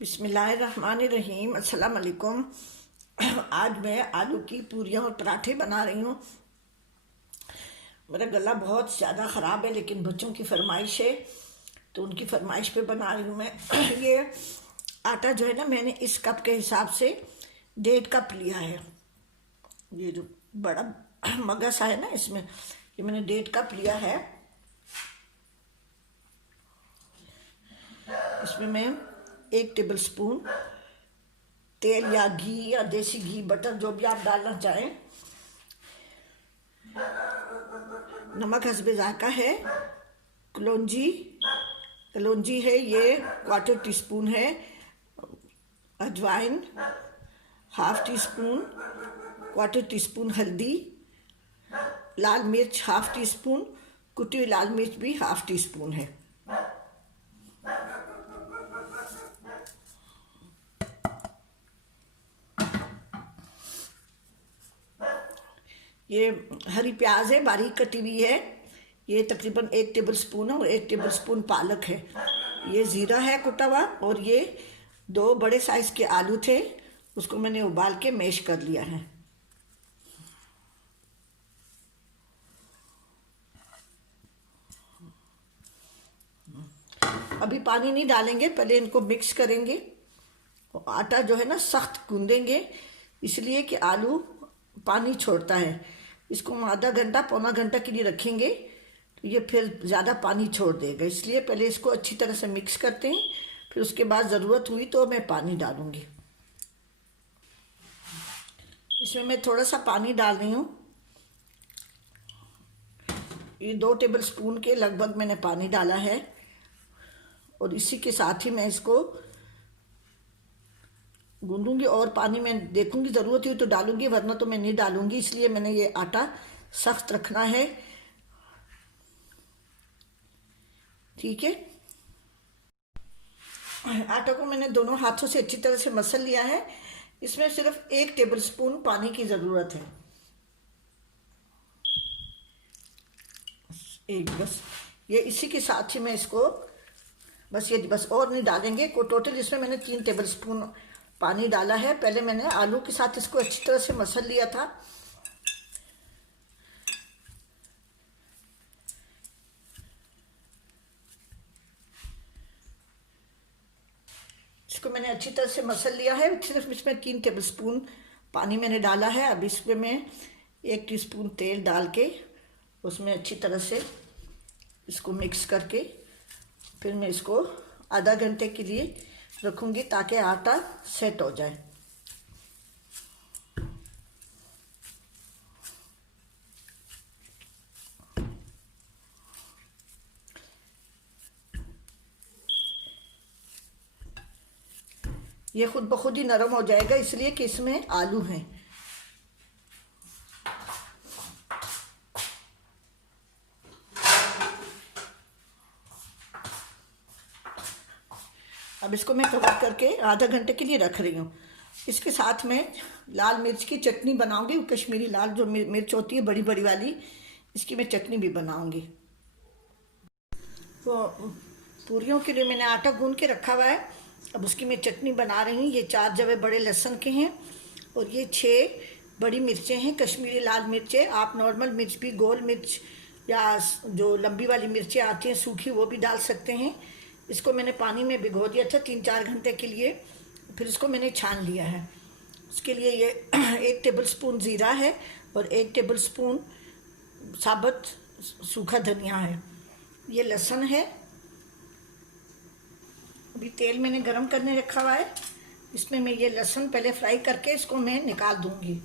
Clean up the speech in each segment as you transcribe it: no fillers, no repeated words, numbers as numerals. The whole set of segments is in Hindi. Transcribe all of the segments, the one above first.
बिस्मिल्लाहिर्रहमानिर्रहीम। अस्सलाम वालेकुम। आज मैं आलू की पूरियाँ और पराठे बना रही हूँ। मेरा गला बहुत ज़्यादा ख़राब है, लेकिन बच्चों की फरमाइश है तो उनकी फरमाइश पे बना रही हूँ मैं। ये आटा जो है ना, मैंने इस कप के हिसाब से 1.5 कप लिया है। ये जो बड़ा मग्गा सा है ना, इसमें ये मैंने 1.5 कप लिया है। इसमें मैं 1 टेबल स्पून तेल या घी या देसी घी, बटर, जो भी आप डालना चाहें। नमक हस्बे ज़ायक़ा है। कलौंजी कलौंजी है, ये 1/4 टीस्पून है। अजवाइन 1/2 टीस्पून। 1/4 टीस्पून हल्दी। लाल मिर्च 1/2 टीस्पून। कुटी हुई लाल मिर्च भी 1/2 टीस्पून है। ये हरी प्याज है, बारीक कटी हुई है। ये तकरीबन 1 टेबल स्पून है और 1 टेबल स्पून पालक है। ये ज़ीरा है कुटा हुआ, और ये 2 बड़े साइज़ के आलू थे, उसको मैंने उबाल के मैश कर लिया है। अभी पानी नहीं डालेंगे, पहले इनको मिक्स करेंगे। आटा जो है ना सख्त गूंदेंगे, इसलिए कि आलू पानी छोड़ता है। इसको हम आधा घंटा पौना घंटा के लिए रखेंगे तो ये फिर ज़्यादा पानी छोड़ देगा, इसलिए पहले इसको अच्छी तरह से मिक्स करते हैं। फिर उसके बाद ज़रूरत हुई तो मैं पानी डालूँगी। इसमें मैं थोड़ा सा पानी डाल रही हूँ। ये 2 टेबल स्पून के लगभग मैंने पानी डाला है, और इसी के साथ ही मैं इसको गूंदूंगी। और पानी मैं देखूंगी, ज़रूरत हुई तो डालूंगी, वरना तो मैं नहीं डालूंगी। इसलिए मैंने ये आटा सख्त रखना है, ठीक है। आटा को मैंने दोनों हाथों से अच्छी तरह से मसल लिया है। इसमें सिर्फ 1 टेबल स्पून पानी की ज़रूरत है। बस ये इसी के साथ ही मैं इसको बस और नहीं डालेंगे को टोटल इसमें मैंने 3 टेबल स्पून पानी डाला है। पहले मैंने आलू के साथ इसको अच्छी तरह से मसल लिया था। इसको मैंने अच्छी तरह से मसल लिया है। सिर्फ इसमें 3 टेबल स्पून पानी मैंने डाला है। अब इसमें मैं 1 टीस्पून तेल डाल के उसमें अच्छी तरह से इसको मिक्स करके फिर मैं इसको आधा घंटे के लिए रखूँगी, ताकि आटा सेट हो जाए। ये खुद ब खुद ही नरम हो जाएगा, इसलिए कि इसमें आलू हैं। अब इसको मैं कवर करके आधा घंटे के लिए रख रही हूँ। इसके साथ में लाल मिर्च की चटनी बनाऊंगी। कश्मीरी लाल जो मिर्च होती है बड़ी बड़ी वाली, इसकी मैं चटनी भी बनाऊंगी। तो पूरियों के लिए मैंने आटा गूंद के रखा हुआ है। अब उसकी मैं चटनी बना रही हूँ। ये 4 जवे बड़े लहसुन के हैं, और ये 6 बड़ी मिर्चें हैं, कश्मीरी लाल मिर्चें। आप नॉर्मल मिर्च भी, गोल मिर्च या जो लंबी वाली मिर्चें आती हैं सूखी, वो भी डाल सकते हैं। इसको मैंने पानी में भिगो दिया था 3-4 घंटे के लिए, फिर इसको मैंने छान लिया है। उसके लिए ये 1 टेबल स्पून ज़ीरा है और 1 टेबल स्पून साबुत सूखा धनिया है। ये लहसुन है। अभी तेल मैंने गरम करने रखा हुआ है। इसमें मैं ये लहसुन पहले फ्राई करके इसको मैं निकाल दूंगी।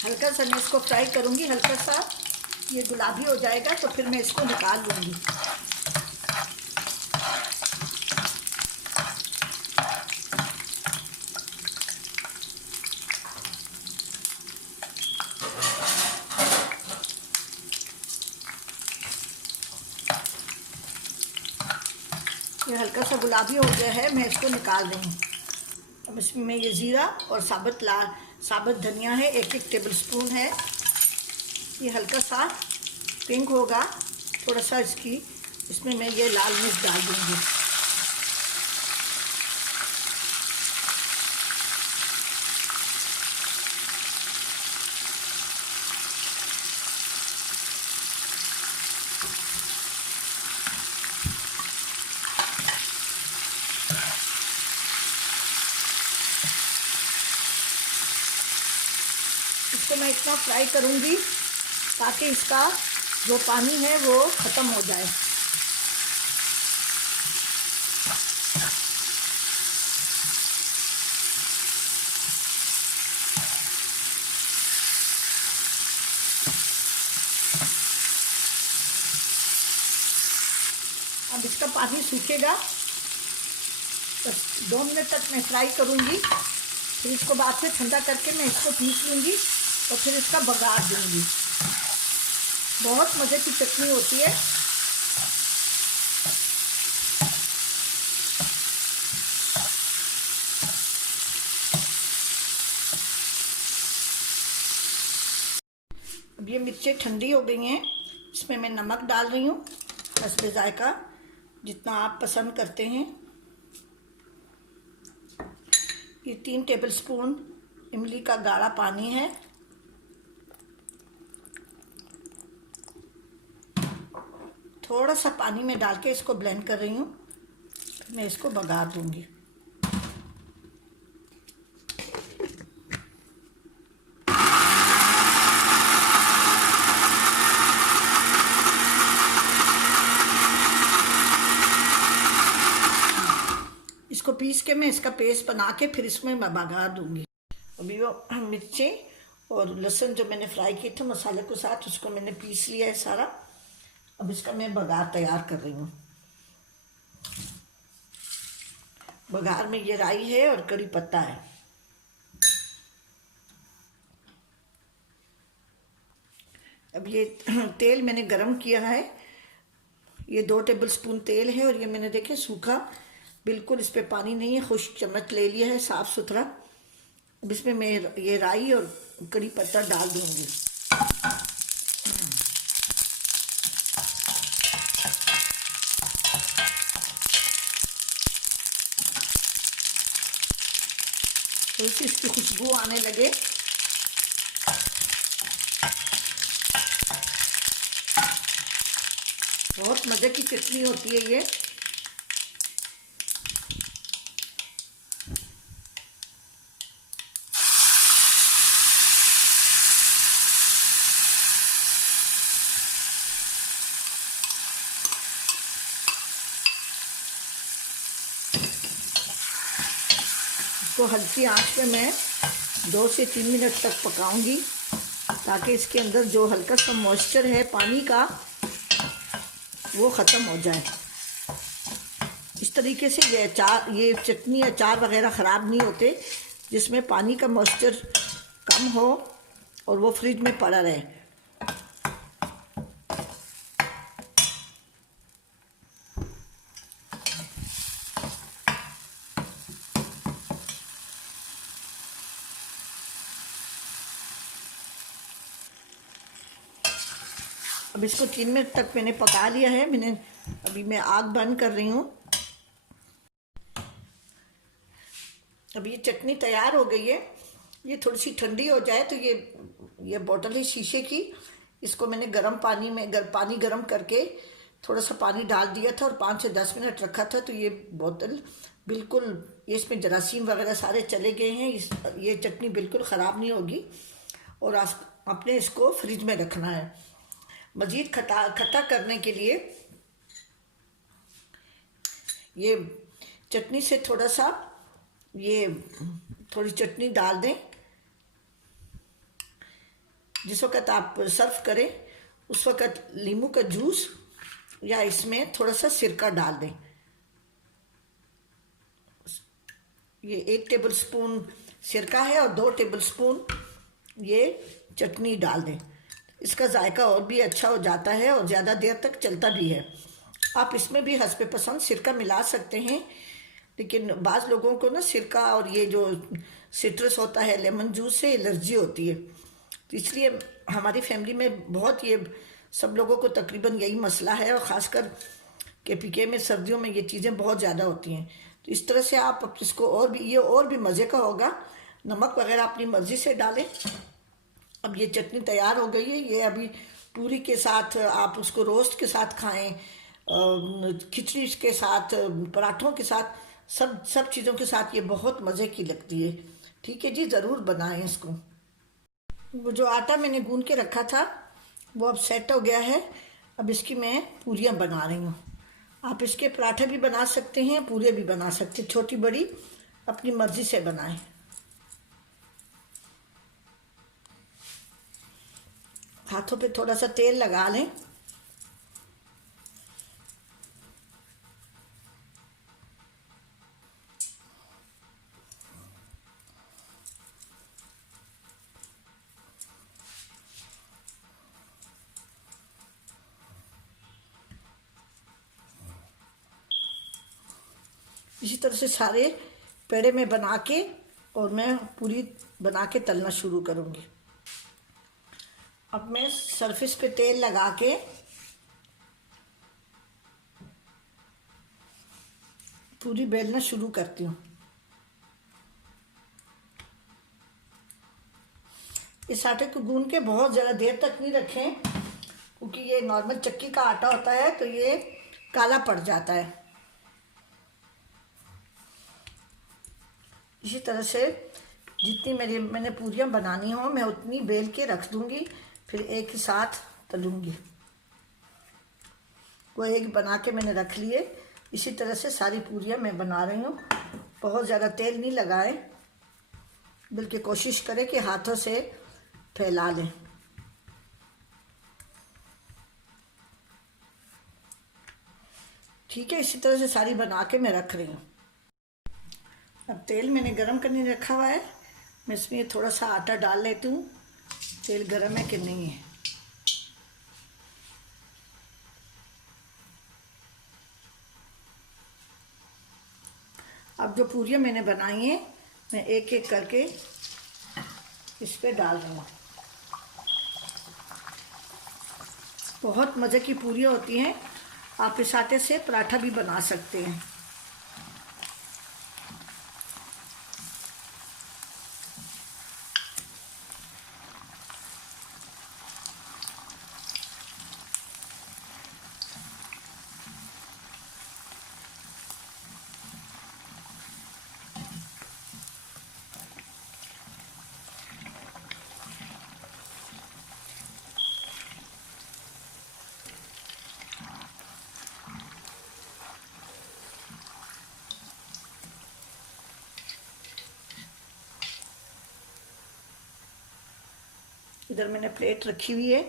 हल्का सा मैं इसको फ्राई करूंगी, हल्का सा ये गुलाबी हो जाएगा तो फिर मैं इसको निकाल लूंगी। ये हल्का सा गुलाबी हो गया है, मैं इसको निकाल रही हूँ। अब इसमें मैं ये ज़ीरा और साबुत धनिया है, 1 टेबल स्पून है। ये हल्का सा पिंक होगा थोड़ा सा इसमें मैं ये लाल मिर्च डाल दूँगी। इसको मैं इतना फ्राई करूँगी ताकि इसका जो पानी है वो ख़त्म हो जाए। अब इसका पानी सूखेगा, बस 2 मिनट तक मैं फ्राई करूँगी। फिर इसको बाद से ठंडा करके मैं इसको पीस लूँगी और फिर इसका बघार दूँगी। बहुत मज़े की चटनी होती है। अब ये मिर्चें ठंडी हो गई हैं, इसमें मैं नमक डाल रही हूँ हस्बे जायका, जितना आप पसंद करते हैं। ये 3 टेबल स्पून इमली का गाढ़ा पानी है। थोड़ा सा पानी में डाल के इसको ब्लेंड कर रही हूँ, फिर मैं इसको बघार दूँगी। इसको पीस के मैं इसका पेस्ट बना के फिर इसमें मैं बघार दूँगी। अभी वो मिर्ची और लहसुन जो मैंने फ्राई किए थे मसाले के साथ, उसको मैंने पीस लिया है सारा। अब इसका मैं बघार तैयार कर रही हूँ। बघार में ये राई है और कड़ी पत्ता है। अब ये तेल मैंने गरम किया है, ये 2 टेबल स्पून तेल है और ये मैंने देखे सूखा, बिल्कुल इस पे पानी नहीं है, खुश्क चम्मच ले लिया है साफ़ सुथरा। अब इसमें मैं ये राई और कड़ी पत्ता डाल दूँगी। थोड़ी सी इसकी खुशबू आने लगे बहुत मज़े की चटनी होती है ये। इसको हल्की आंच पे मैं 2 से 3 मिनट तक पकाऊंगी ताकि इसके अंदर जो हल्का सा मॉइस्चर है पानी का वो ख़त्म हो जाए। इस तरीके से ये चटनी अचार वगैरह ख़राब नहीं होते जिसमें पानी का मॉइस्चर कम हो और वो फ्रिज में पड़ा रहे। अब इसको 3 मिनट तक मैंने पका लिया है। अभी मैं आग बंद कर रही हूँ। अब ये चटनी तैयार हो गई है। ये थोड़ी सी ठंडी हो जाए तो ये बोतल है शीशे की, इसको मैंने पानी गर्म करके थोड़ा सा पानी डाल दिया था और 5 से 10 मिनट रखा था। तो ये बोतल बिल्कुल, ये इसमें जरासीम वगैरह सारे चले गए हैं। ये चटनी बिल्कुल ख़राब नहीं होगी और आपने इसको फ्रिज में रखना है। मज़ीद खट्टा करने के लिए ये चटनी से थोड़ी चटनी डाल दें। जिस वक़्त आप सर्व करें उस वक़्त नींबू का जूस या इसमें थोड़ा सा सिरका डाल दें। ये 1 टेबल स्पून सिरका है और 2 टेबल स्पून ये चटनी डाल दें। इसका जायका और भी अच्छा हो जाता है और ज़्यादा देर तक चलता भी है। आप इसमें भी हस्बे पसंद सिरका मिला सकते हैं, लेकिन बाज़ लोगों को ना सिरका और ये जो सिट्रस होता है लेमन जूस से एलर्जी होती है, तो इसलिए हमारी फैमिली में बहुत ये सब लोगों को तकरीबन यही मसला है, और ख़ासकर KPK में सर्दियों में ये चीज़ें बहुत ज़्यादा होती हैं। तो इस तरह से आप इसको और भी, ये और भी मज़े का होगा। नमक वगैरह अपनी मर्ज़ी से डालें। अब ये चटनी तैयार हो गई है, ये अभी पूरी के साथ आप उसको रोस्ट के साथ खाएं, खिचड़ी के साथ, पराठों के साथ, सब चीज़ों के साथ ये बहुत मज़े की लगती है। ठीक है जी, ज़रूर बनाएं इसको। वो जो आटा मैंने गूंद के रखा था वो अब सेट हो गया है। अब इसकी मैं पूरियाँ बना रही हूँ। आप इसके पराठे भी बना सकते हैं, पूरे भी बना सकते हैं, छोटी बड़ी अपनी मर्ज़ी से बनाएं। हाथों पे थोड़ा सा तेल लगा लें। इसी तरह से सारे पेड़े में बना के और मैं पूरी बना के तलना शुरू करूँगी। अब मैं सरफेस पे तेल लगा के पूरी बेलना शुरू करती हूँ। इस आटे को गूंद के बहुत ज़्यादा देर तक नहीं रखें, क्योंकि ये नॉर्मल चक्की का आटा होता है तो ये काला पड़ जाता है। इसी तरह से जितनी मैंने पूरियाँ बनानी हो मैं उतनी बेल के रख दूँगी, फिर एक ही साथ तलूँगी। वो एक बना के मैंने रख लिए। इसी तरह से सारी पूरियाँ मैं बना रही हूँ। बहुत ज़्यादा तेल नहीं लगाएं, बल्कि कोशिश करें कि हाथों से फैला लें। ठीक है, इसी तरह से सारी बना के मैं रख रही हूँ। अब तेल मैंने गरम करने रखा हुआ है, मैं इसमें थोड़ा सा आटा डाल लेती हूँ। तेल गरम है कि नहीं है। अब जो पूरियाँ मैंने बनाई हैं मैं एक एक करके इस पे डाल रही हूँ। बहुत मज़े की पूरियाँ होती हैं। आप इस आटे से पराठा भी बना सकते हैं। इधर मैंने प्लेट रखी हुई है।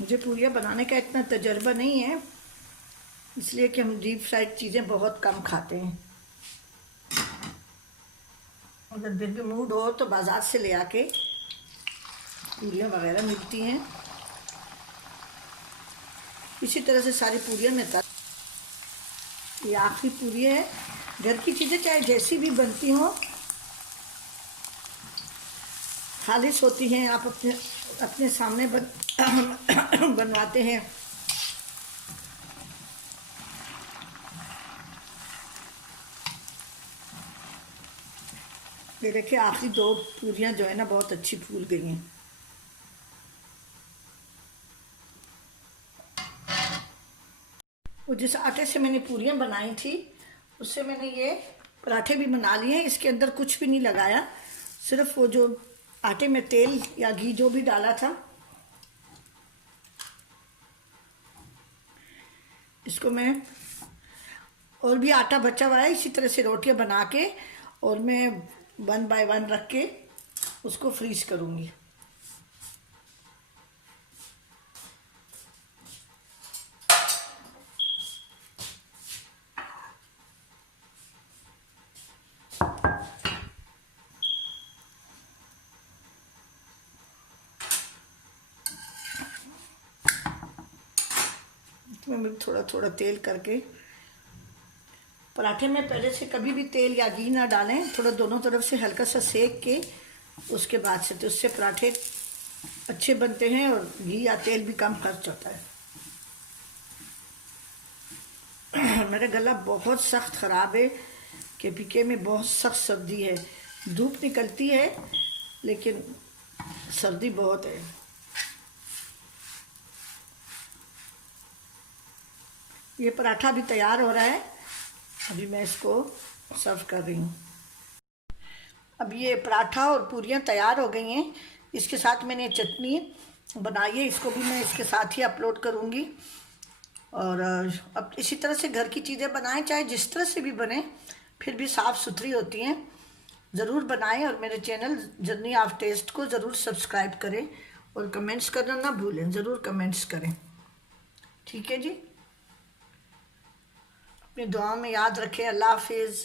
मुझे पूरियाँ बनाने का इतना तजर्बा नहीं है, इसलिए कि हम डीप फ्राइड चीज़ें बहुत कम खाते हैं। अगर फिर भी मूड हो तो बाज़ार से ले आके पूरियाँ वगैरह मिलती हैं। इसी तरह से सारी पूरियाँ मैं ये आखिरी पूरी है। घर की चीज़ें चाहे जैसी भी बनती हों, खालिश होती हैं। आप अपने सामने बनवाते हैं। ये देखिए आखिरी दो पूरियाँ जो है ना बहुत अच्छी फूल गई हैं। वो जिस आटे से मैंने पूरियाँ बनाई थी उससे मैंने ये पराठे भी बना लिए हैं। इसके अंदर कुछ भी नहीं लगाया, सिर्फ वो जो आटे में तेल या घी जो भी डाला था इसको मैं, और भी आटा बचा हुआ है, इसी तरह से रोटियां बना के और मैं 1 बाय 1 रख के उसको फ्रीज करूँगी। मैं थोड़ा थोड़ा तेल करके, पराठे में पहले से कभी भी तेल या घी ना डालें, थोड़ा दोनों तरफ से हल्का सा सेक के उसके बाद से, तो उससे पराठे अच्छे बनते हैं और घी या तेल भी कम खर्च होता है। मेरा गला बहुत सख्त ख़राब है, केपीके में बहुत सख्त सर्दी है, धूप निकलती है लेकिन सर्दी बहुत है। ये पराठा भी तैयार हो रहा है, अभी मैं इसको सर्व कर रही हूँ। अब ये पराठा और पूरियाँ तैयार हो गई हैं। इसके साथ मैंने चटनी बनाई है, इसको भी मैं इसके साथ ही अपलोड करूँगी। और अब इसी तरह से घर की चीज़ें बनाएं, चाहे जिस तरह से भी बने, फिर भी साफ़ सुथरी होती हैं। ज़रूर बनाएं और मेरे चैनल जर्नी ऑफ टेस्ट को ज़रूर सब्सक्राइब करें और कमेंट्स करना ना भूलें, ज़रूर कमेंट्स करें। ठीक है जी, अपनी दुआ में याद रखें। अल्लाह हाफिज़।